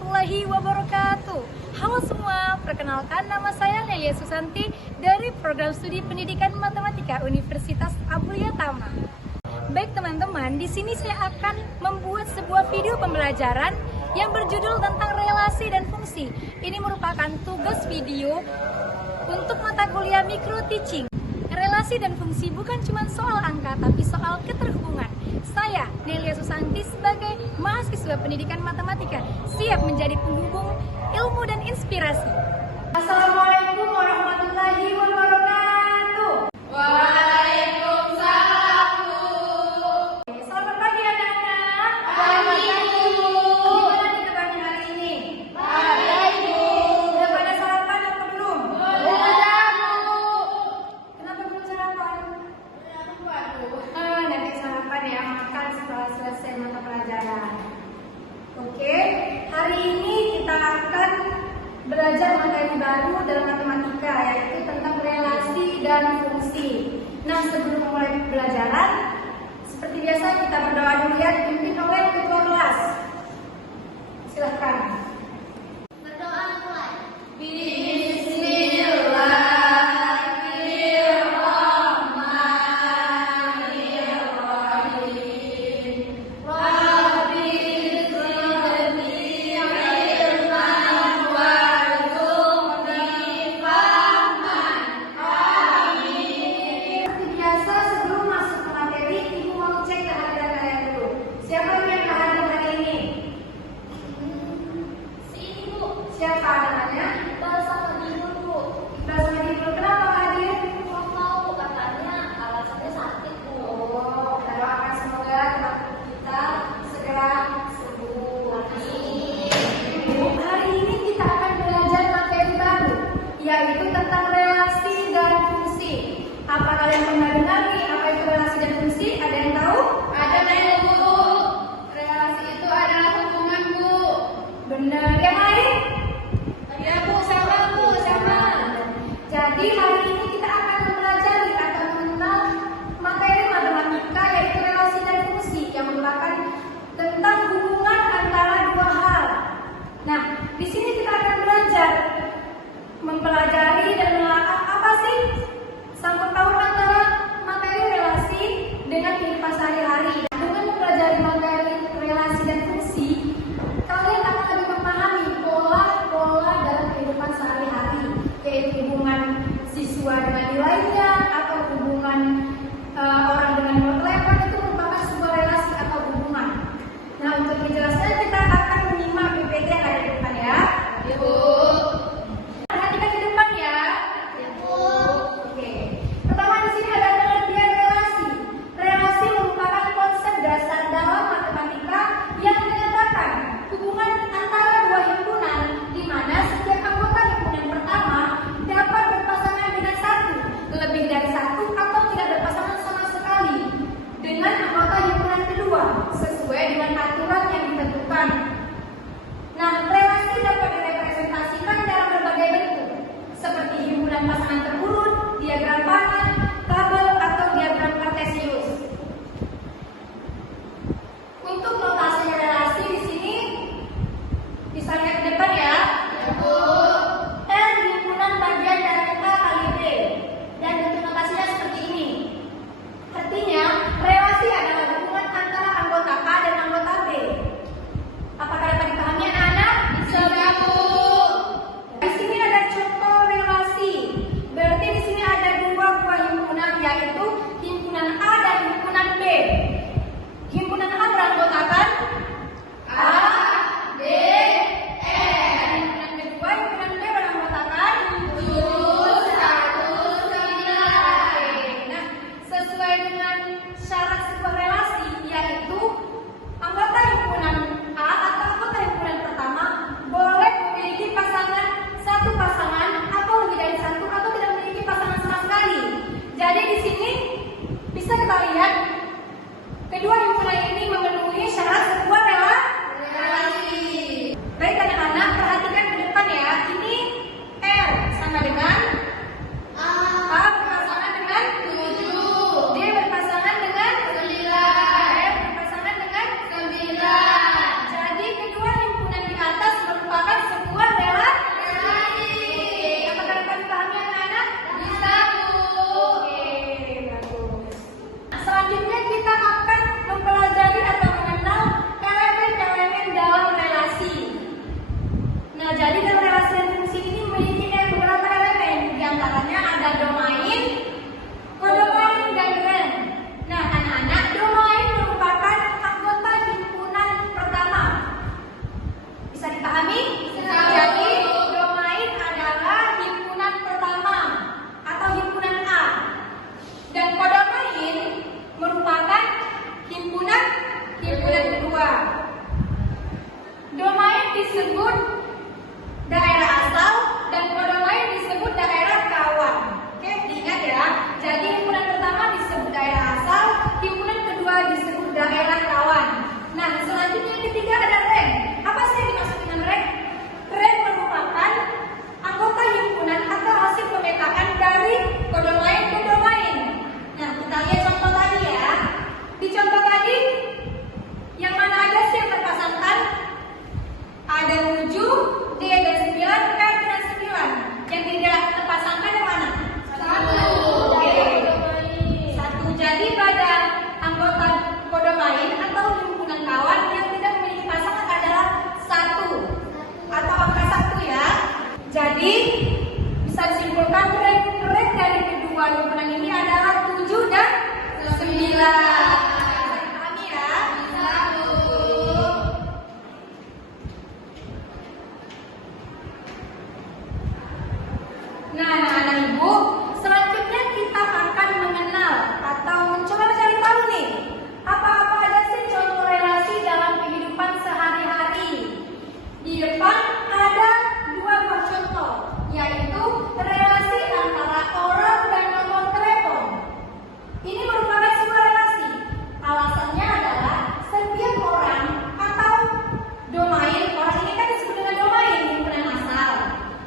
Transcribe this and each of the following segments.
warahmatullahi wabarakatuh. Halo semua, perkenalkan nama saya Nelia Susanti dari Program Studi Pendidikan Matematika Universitas Abdul Tama. Baik teman-teman, di sini saya akan membuat sebuah video pembelajaran yang berjudul tentang relasi dan fungsi. Ini merupakan tugas video untuk mata kuliah Micro Teaching. Relasi dan fungsi bukan cuma soal angka, tapi soal keterhubungan. Saya, Nelia Susanti, sebagai mahasiswa pendidikan matematika, siap menjadi penghubung ilmu dan inspirasi. Assalamualaikum warahmatullahi wabarakatuh. Waalaikumsalam, Bu. Selamat pagi anak-anak. Pagi, Bu. Gimana nih kabarnya hari ini? Baik, Bu. Udah pada sarapan atau belum? Udah, Bu. Kenapa belum sarapan? Udah lupa, Bu. Nanti sarapan ya, makan setelah selesai mata pelajaran. Oke, hari ini kita akan belajar materi baru dalam matematika, yaitu tentang relasi dan fungsi. Nah, sebelum mulai pelajaran, seperti biasa kita berdoa dulu ya, dipimpin oleh ketua kelas. Silakan. Berdoa mulai. Seperti biasa, sebelum masuk ke materi, Ibu mau cek kehadiran kalian dulu. Siapa yang hadir hari ini? Siapa namanya? Iqbal sama Dinur. Kenapa hadir? Oh, kita doakan semoga tempat kita segera sembuh. Hari ini kita akan belajar materi baru, yaitu tentang relasi dan fungsi. Apa kalian pernah dengar nih apa itu relasi dan fungsi? Ada yang tahu? Ada yang Bu. Relasi itu adalah hubungan, Bu. Benar. Yang lain? Ya, Bu, sama, Bu, sama. Jadi hari ini kita akan mempelajari atau mengenal materi matematika, yaitu relasi dan fungsi, yang merupakan tentang hubungan antara dua hal. Nah, di sini kita akan belajar mempelajari dan menelaah apa sih sangkut paut antara materi relasi dengan kehidupan sehari-hari. Dengan mempelajari materi relasi dan fungsi, kalian akan lebih memahami pola-pola dalam kehidupan sehari-hari, yaitu hubungan siswa dengan nilainya atau hubungan orang dengan telepon. Itu merupakan sebuah relasi atau hubungan. Nah, untuk menjelaskan kita akan menyimak PPT yang ada di depan ya. Ya, Bu. Perhatikan di depan ya. Ya, Bu. Oke. Pertama di sini ada pengertian relasi. Relasi merupakan konsep dasar dalam matematika yang menyatakan hubungan antara dua himpunan di mana setiap anggota himpunan pertama dapat berpasangan dengan satu, lebih dari satu, atau tidak berpasangan sama sekali dengan anggota himpunan kedua sesuai dengan aturan yang ditentukan. Nah, relasi dapat direpresentasikan dalam berbagai bentuk, seperti himpunan pasangan terurut, diagram panah, tabel, atau diagram kartesius. Untuk notasi relasi di sini bisa lihat ke depan ya. Ya, Bu. R himpunan bagian dari A kali B, dan bentuk notasinya seperti ini. Artinya, relasi adalah hubungan antara anggota A dan anggota B. Apakah dapat dipahami anak-anak? Bisa, Bu. Di sini ada contoh relasi. Berarti di sini ada dua buah himpunan, yaitu himpunan A dan himpunan B. Himpunan A beranggotakan A, B, dan himpunan kedua, himpunan B beranggotakan 7, 1, 9. Nah, sesuai dengan syarat sebuah relasi, yaitu anggota himpunan A atau anggota himpunan pertama boleh memiliki satu pasangan atau lebih dari satu, atau tidak memiliki pasangan sama sekali. Jadi di sini bisa kita lihat kedua himpunan ini memenuhi syarat sebuah Relasi. Baik anak-anak, perhatikan ke depan ya. Ini R sama dengan A, A berpasangan dengan 7, D berpasangan dengan 9, F berpasangan dengan 9. Jadi kedua himpunan di atas Nah, jadi dalam relasi dan fungsi ini memiliki beberapa elemen. Di antaranya ada domain, kodomain, dan rank. Nah, anak-anak, domain merupakan anggota himpunan pertama. Bisa dipahami? Jadi, domain adalah himpunan pertama atau himpunan A. Dan kodomain merupakan himpunan kedua. Domain disebut daerah asal dan kodomain disebut daerah kawan. Oke, diingat ya. Jadi himpunan pertama disebut daerah asal, himpunan kedua disebut daerah kawan. Nah, selanjutnya yang ketiga ada rank. Apa sih yang dimaksud dengan rank? Rank merupakan anggota himpunan atau hasil pemetaan dari kodomain ke domain. Nah, kita lihat contoh tadi ya. Di contoh tadi, yang mana aja sih yang terpasangkan? Ada 7, D dan 9, K dan 9. Yang tidak terpasangkan yang mana? 1. Oke. 1. Jadi pada anggota kodomain atau himpunan kawan yang tidak memiliki pasangan adalah 1 atau angka 1 ya. Jadi bisa disimpulkan rank dari kedua himpunan ini adalah 7 dan 9. Pahami ya? Nah, anak-anak ibu, selanjutnya kita akan mengenal atau mencoba mencari tahu nih, apa-apa aja sih contoh relasi dalam kehidupan sehari-hari. Di depan ada 2 buah contoh, yaitu relasi antara orang dan nomor telepon. Ini merupakan sebuah relasi. Alasannya adalah setiap orang atau domain, orang ini kan disebut dengan domain, himpunan asal,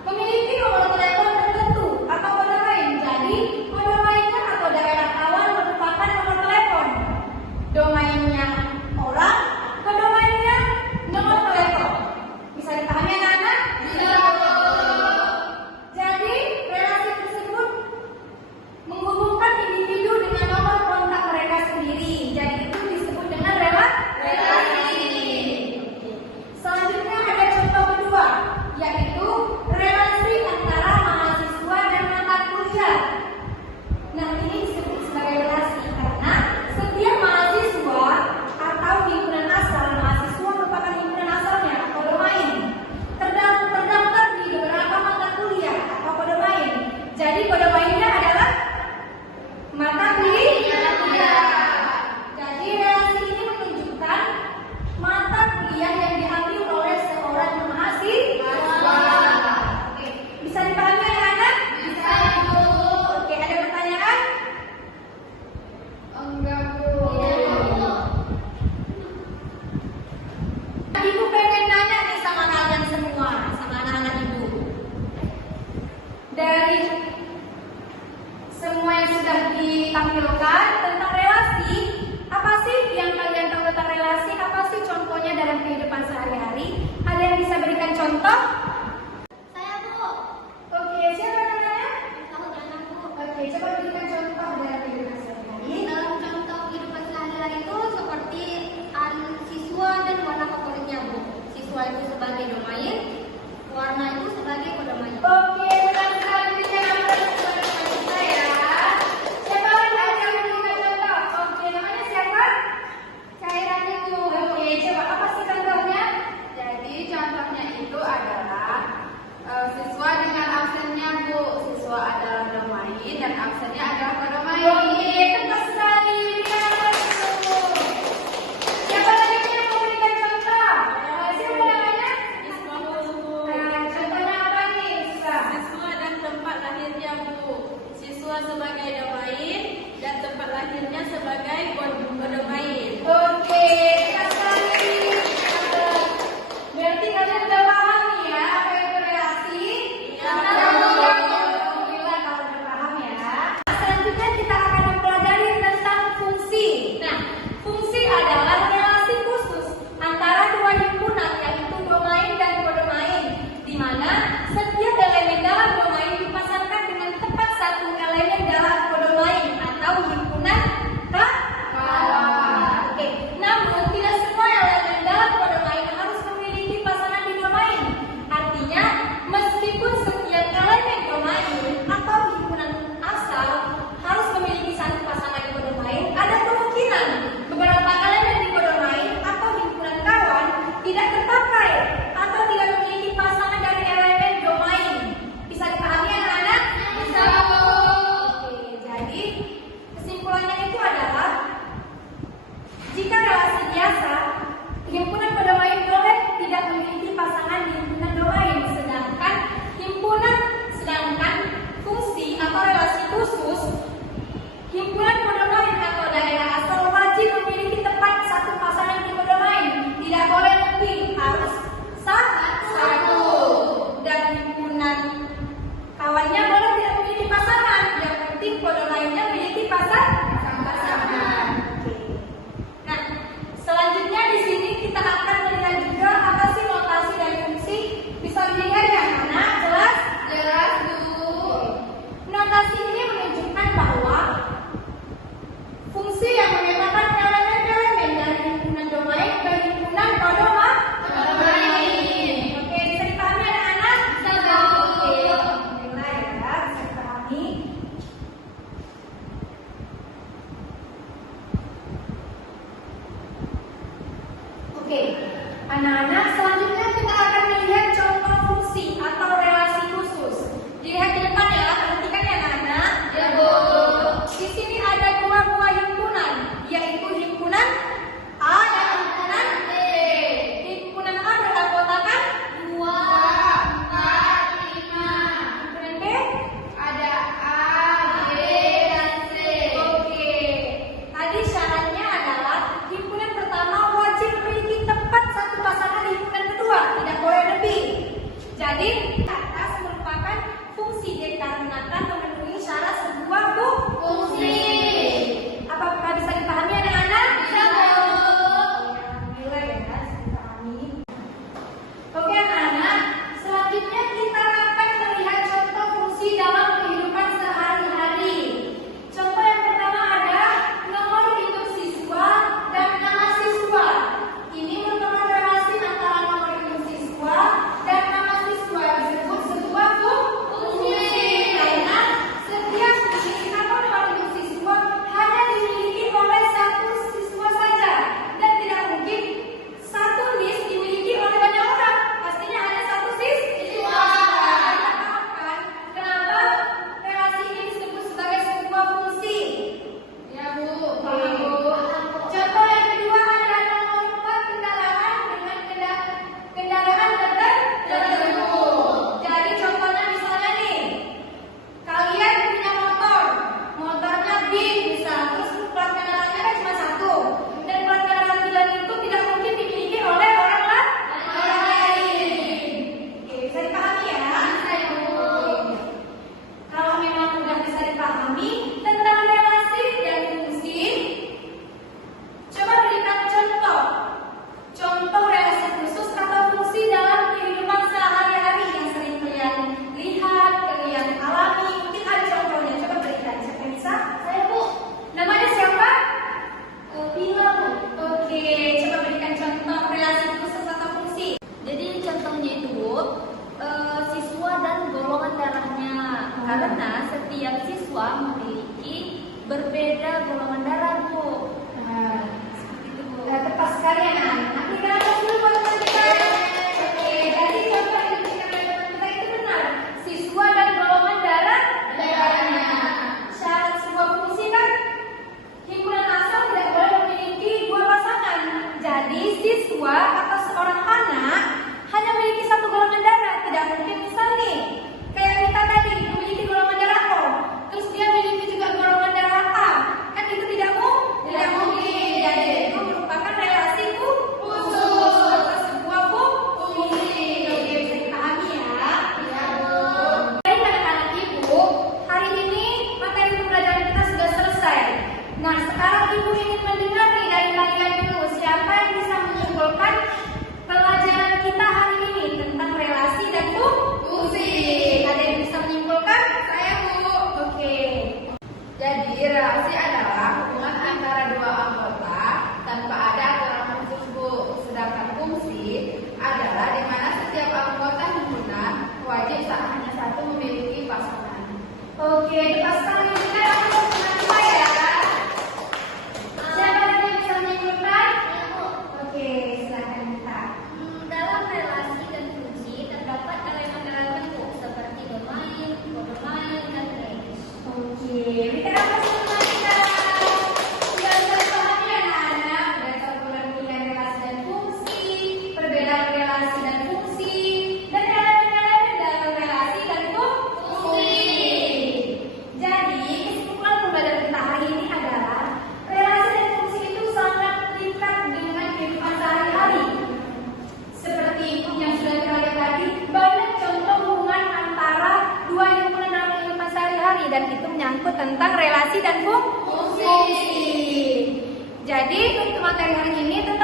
memiliki nomor telepon tertentu atau kodomain. Jadi kodomainnya atau daerah kawan merupakan nomor telepon. Domainnya orang, kodomainnya nomor telepon. Bisa dipahami anak-anak? Bisa. Jadi relasi tersebut menghubungkan individu dengan nomor kontak mereka sendiri. Jadi itu disebut dengan relasi. Selanjutnya ada contoh kedua, yaitu relasi antara mahasiswa dan mata kuliah. Nah, ini disebut sebagai relasi karena setiap mahasiswa atau himpunan asal, mahasiswa merupakan himpunan asalnya atau domain, terdaftar di beberapa mata kuliah atau kodomain. Jadi kodomainnya adalah mata kuliah. Jadi relasi ini menunjukkan mata kuliah yang diambil oleh seorang mahasiswa. Oke, bisa dipahami anak-anak? Bisa, Bu. Oke, ada pertanyaan? Enggak, Bu. Ibu pengen nanya nih sama kalian semua, sama anak-anak ibu. Dari semua yang sudah ditampilkan tentang relasi, apa sih yang kalian tahu tentang relasi? Apa sih contohnya dalam kehidupan sehari-hari? Ada yang bisa berikan contoh? Saya, Bu. Oke, siapa namanya? Tahu anak, Bu. Oke, coba berikan contoh dalam kehidupan sehari-hari. Dalam contoh kehidupan sehari-hari itu seperti siswa dan warna favoritnya, Bu. Siswa itu sebagai domain, warna itu sebagai kodomain. Oke, senang sekali berikan contoh kepada kita ya. Siapa lagi yang berikan contoh? Oke, namanya siapa? Cairan itu. Oke, coba apa sih contohnya? Jadi contohnya itu adalah Jadi atas merupakan fungsi dikarenakan memenuhi syarat sebuah fungsi. Apakah bisa dipahami anak-anak? Bisa, Bu. Alhamdulillah ya, bisa dipahami. Oke anak-anak, selanjutnya kita akan melihat contoh fungsi dalam kehidupan sehari-hari. Contoh yang pertama ada nomor induk siswa dan nama siswa. Ini merupakan relasi antara nomor induk siswa dan nama siswa disebut sebuah fungsi. Karena setiap indikator nomor induk siswa hanya dimiliki oleh satu siswa saja dan tidak mungkin satu list dimiliki oleh banyak orang. Pastinya hanya satu siswa. Kita paham kan kenapa relasi ini disebut sebagai sebuah fungsi? Ya, Bu. Contoh yang kedua ada nomor plat kendaraan dengan kendaraan tertentu. Jadi contohnya misalnya nih, kalian punya motornya BIN bisa, terus plat kendaraannya kan cuma satu, dan plat kendaraan bilan itu tidak mungkin dimiliki oleh orang lain. Oke, bisa dipahami ya? Kalau memang sudah bisa dipahami tentang relasi dan fungsi, coba berikan contoh relasi khusus atau fungsi dalam kehidupan sehari-hari yang sering kalian lihat, kalian alami. Mungkin ada contohnya, coba berikan. Siapa yang bisa? Saya, Bu. Namanya siapa? Bila, Bu. Oke, coba berikan contoh relasi khusus atau fungsi. Jadi contohnya itu, Bu, siswa dan golongan darahnya. Karena setiap siswa memiliki berbeda golongan darah, Bu. Nah, Seperti itu, Bu. tepat sekali ya, Nan. Nanti kita dulu buat teman kita. Oke, jadi contoh yang diberikan oleh teman kita itu benar. Siswa dan golongan darahnya. Syarat sebuah fungsi kan himpunan asal tidak boleh memiliki dua pasangan. Jadi siswa atau seorang anak hanya memiliki satu golongan darah. Tidak mungkin misal nih, kayak kita tadi memiliki golongan darah O, terus dia memiliki juga golongan darah A. Kan itu tidak mungkin. Jadi itu merupakan relasi khusus atau sebuah fungsi. Oke, bisa dipahami ya. Baik anak-anak ibu, hari ini materi pembelajaran kita sudah selesai. Nah, sekarang ibu ingin mendengar nih dari kalian dulu, siapa yang bisa menyimpulkan pelajaran kita hari ini tentang relasi dan fungsi. Ada yang bisa menyimpulkan? Saya, Bu. Oke. Jadi relasi adalah hubungan antara dua anggota tanpa ada aturan khusus, Bu. Sedangkan fungsi adalah di mana setiap anggota himpunan wajib hanya satu memiliki pasangan. Oke, tepat sekali. Sekarang aku mau mencoba ya. Siapa yang bisa menyimpulkan? Oke, silakan kita. Dalam relasi dan fungsi terdapat elemen-elemen, Bu, seperti domain, kodomain, dan range. Oke, berikan apa sama kita? Sudah bisa dipahami ya anak-anak? Dasar pengertian relasi dan fungsi, perbedaan relasi dan fungsi, dan elemen-elemen dalam relasi dan fungsi. Jadi, kesimpulan pembelajaran kita hari ini adalah relasi dan fungsi itu sangat terikat dengan kehidupan sehari-hari. Seperti yang sudah kita lihat tadi, banyak contoh hubungan antara dua himpunan dalam kehidupan sehari-hari dan itu menyangkut tentang relasi dan fungsi. Jadi untuk materi hari ini tentang